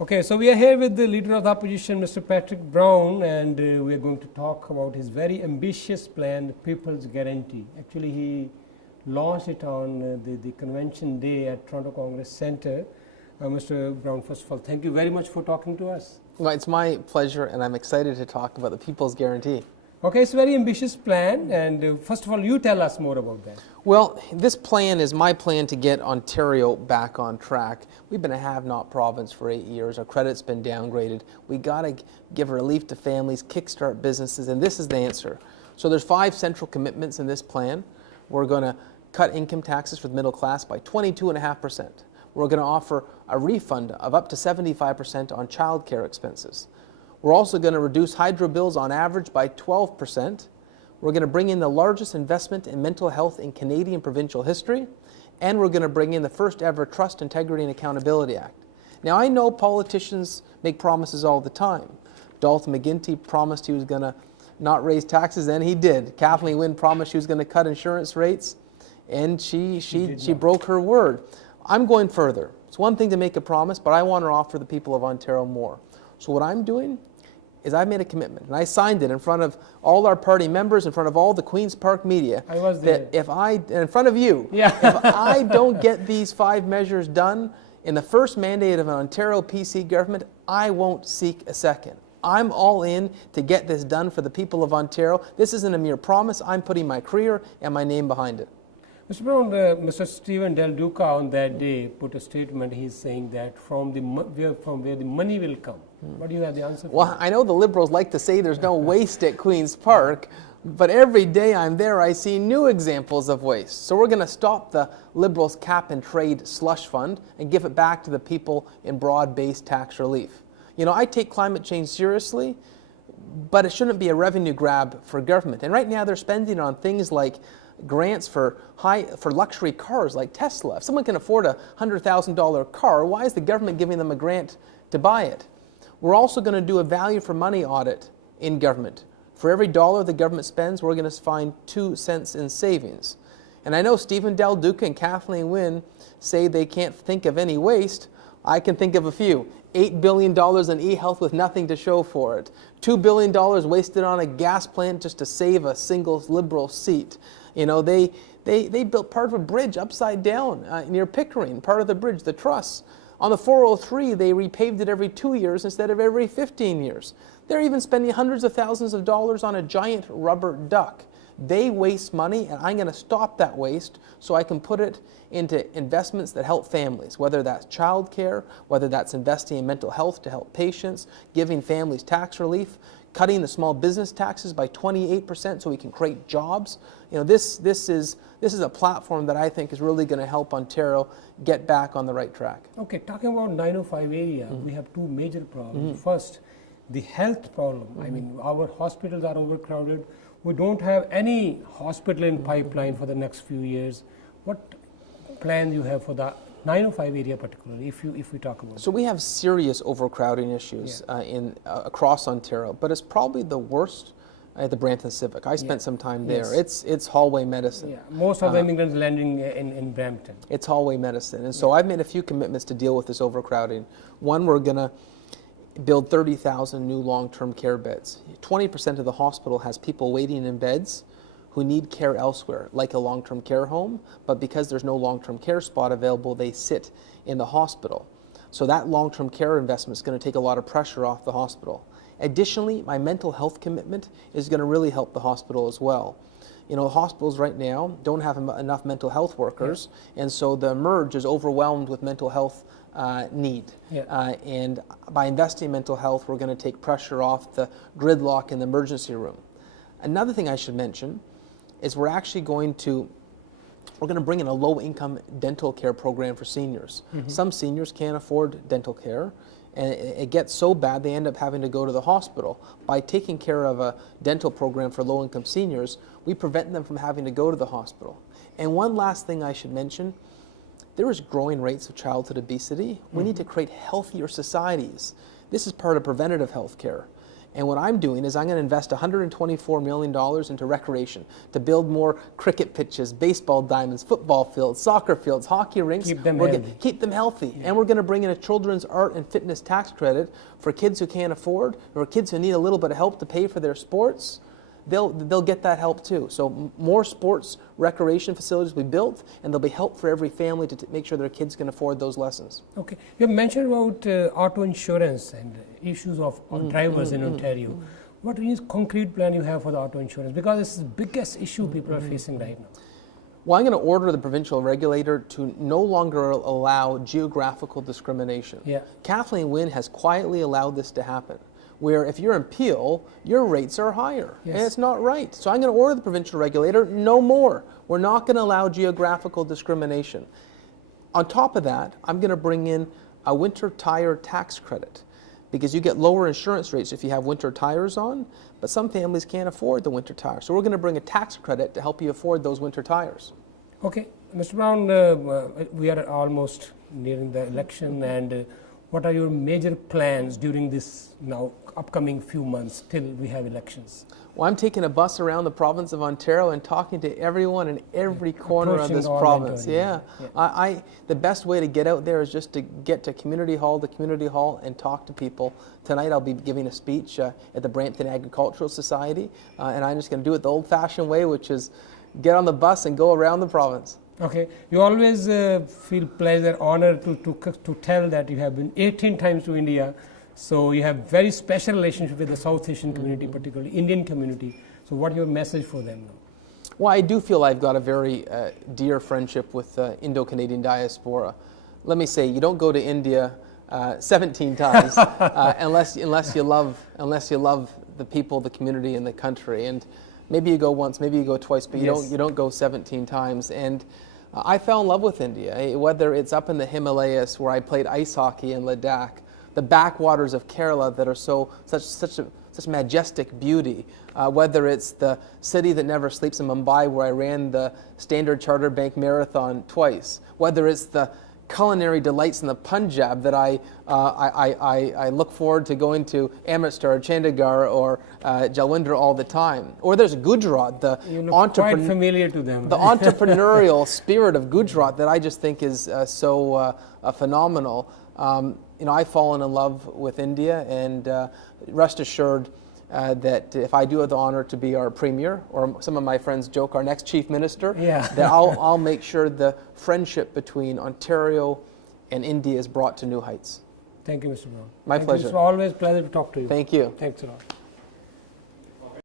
Okay, so we are here with the Leader of the Opposition, Mr. Patrick Brown, and we are going to talk about his very ambitious plan, the People's Guarantee. Actually, he launched it on the convention day at Toronto Congress Centre. Mr. Brown, first of all, thank you very much for talking to us. Well, it's my pleasure, and I'm excited to talk about the People's Guarantee. Okay, it's a very ambitious plan, and first of all, you tell us more about that. Well, this plan is my plan to get Ontario back on track. We've been a have-not province for 8 years. Our credit's been downgraded. We got to give relief to families, kickstart businesses, and this is the answer. So there's 5 central commitments in this plan. We're going to cut income taxes for the middle class by 22.5%. We're going to offer a refund of up to 75% on childcare expenses. We're also going to reduce hydro bills on average by 12%. We're going to bring in the largest investment in mental health in Canadian provincial history. And we're going to bring in the first ever Trust, Integrity and Accountability Act. Now, I know politicians make promises all the time. Dalton McGuinty promised he was going to not raise taxes, and he did. Kathleen Wynne promised she was going to cut insurance rates, and she broke her word. I'm going further. It's one thing to make a promise, but I want to offer the people of Ontario more. So what I'm doing is I've made a commitment, and I signed it in front of all our party members, in front of all the Queen's Park media. I was there. That in front of you, yeah. If I don't get these 5 measures done in the first mandate of an Ontario PC government, I won't seek a second. I'm all in to get this done for the people of Ontario. This isn't a mere promise. I'm putting my career and my name behind it. Mr. Brown, Mr. Stephen Del Duca on that day put a statement. He's saying that from where the money will come. What do you have the answer for? Well, I know the Liberals like to say there's no waste at Queen's Park, but every day I'm there, I see new examples of waste. So we're going to stop the Liberals' cap and trade slush fund and give it back to the people in broad-based tax relief. You know, I take climate change seriously, but it shouldn't be a revenue grab for government. And right now they're spending on things like grants for luxury cars like Tesla. If someone can afford a $100,000 car, why is the government giving them a grant to buy it? We're also going to do a value for money audit in government. For every dollar the government spends, we're going to find 2 cents in savings. And I know Stephen Del Duca and Kathleen Wynne say they can't think of any waste. I can think of a few. $8 billion in e-health with nothing to show for it. $2 billion wasted on a gas plant just to save a single Liberal seat. You know, they built part of a bridge upside down near Pickering, part of the bridge, the truss. On the 403, they repaved it every 2 years instead of every 15 years. They're even spending hundreds of thousands of dollars on a giant rubber duck. They waste money, and I'm going to stop that waste so I can put it into investments that help families, whether that's childcare, whether that's investing in mental health to help patients, giving families tax relief, cutting the small business taxes by 28% so we can create jobs. You know, this is a platform that I think is really going to help Ontario get back on the right track. Okay, talking about 905 area, we have 2 major problems. First, the health problem. I mean, our hospitals are overcrowded. We don't have any hospital in pipeline for the next few years. What plan you have for the 905 area particularly, if we talk about So we have serious overcrowding issues across Ontario, but it's probably the worst at the Brampton Civic. I spent some time there. It's hallway medicine. Yeah, most of the immigrants landing in Brampton. It's hallway medicine. And so I've made a few commitments to deal with this overcrowding. One, we're going to build 30,000 new long-term care beds. 20% of the hospital has people waiting in beds who need care elsewhere, like a long-term care home, but because there's no long-term care spot available, they sit in the hospital. So that long-term care investment is going to take a lot of pressure off the hospital. Additionally, my mental health commitment is going to really help the hospital as well. You know, hospitals right now don't have enough mental health workers, and so the Emerge is overwhelmed with mental health need. And by investing in mental health, we're going to take pressure off the gridlock in the emergency room. Another thing I should mention is we're going to bring in a low-income dental care program for seniors. Some seniors can't afford dental care, and it gets so bad they end up having to go to the hospital. By taking care of a dental program for low-income seniors, we prevent them from having to go to the hospital. And one last thing I should mention, there is growing rates of childhood obesity. We need to create healthier societies. This is part of preventative health care. And what I'm doing is I'm going to invest $124 million into recreation to build more cricket pitches, baseball diamonds, football fields, soccer fields, hockey rinks. Keep them healthy. Keep them healthy. And we're going to bring in a children's art and fitness tax credit for kids who can't afford, or kids who need a little bit of help to pay for their sports. They'll get that help too. So more sports recreation facilities will be built, and there'll be help for every family to make sure their kids can afford those lessons. Okay. You mentioned about auto insurance and issues of drivers in Ontario. What is concrete plan you have for the auto insurance? Because it's the biggest issue people are facing right now. Well, I'm going to order the provincial regulator to no longer allow geographical discrimination. Yeah. Kathleen Wynne has quietly allowed this to happen, where if you're in Peel, your rates are higher. Yes. And it's not right. So I'm going to order the provincial regulator, no more. We're not going to allow geographical discrimination. On top of that, I'm going to bring in a winter tire tax credit, because you get lower insurance rates if you have winter tires on, but some families can't afford the winter tires. So we're going to bring a tax credit to help you afford those winter tires. Okay. Mr. Brown, we are almost nearing the election, and what are your major plans during this now upcoming few months till we have elections? Well, I'm taking a bus around the province of Ontario and talking to everyone in every corner of Approaching this all province. Ontario. Yeah. The best way to get out there is just to get to community hall and talk to people. Tonight I'll be giving a speech at the Brampton Agricultural Society, and I'm just going to do it the old-fashioned way, which is get on the bus and go around the province. Okay. You always feel pleasure, honor to tell that you have been 18 times to India. So you have very special relationship with the South Asian community, particularly Indian community. So what is your message for them now? Well, I do feel I've got a very dear friendship with the Indo-Canadian diaspora. Let me say, you don't go to India 17 times unless you love the people, the community, and the country. And maybe you go once, maybe you go twice, but you don't go 17 times. And I fell in love with India, whether it's up in the Himalayas where I played ice hockey in Ladakh, the backwaters of Kerala that are such majestic beauty, whether it's the city that never sleeps in Mumbai where I ran the Standard Chartered Bank Marathon twice, whether it's the culinary delights in the Punjab that I look forward to going to Amritsar, Chandigarh, or Jalwindar all the time. Or there's Gujarat, the quite familiar to them. The entrepreneurial spirit of Gujarat that I just think is so phenomenal. I've fallen in love with India, and rest assured that if I do have the honor to be our premier, or some of my friends joke our next chief minister, that I'll make sure the friendship between Ontario and India is brought to new heights. Thank you, Mr. Brown. My pleasure. It's always a pleasure to talk to you. Thank you. Thanks a lot.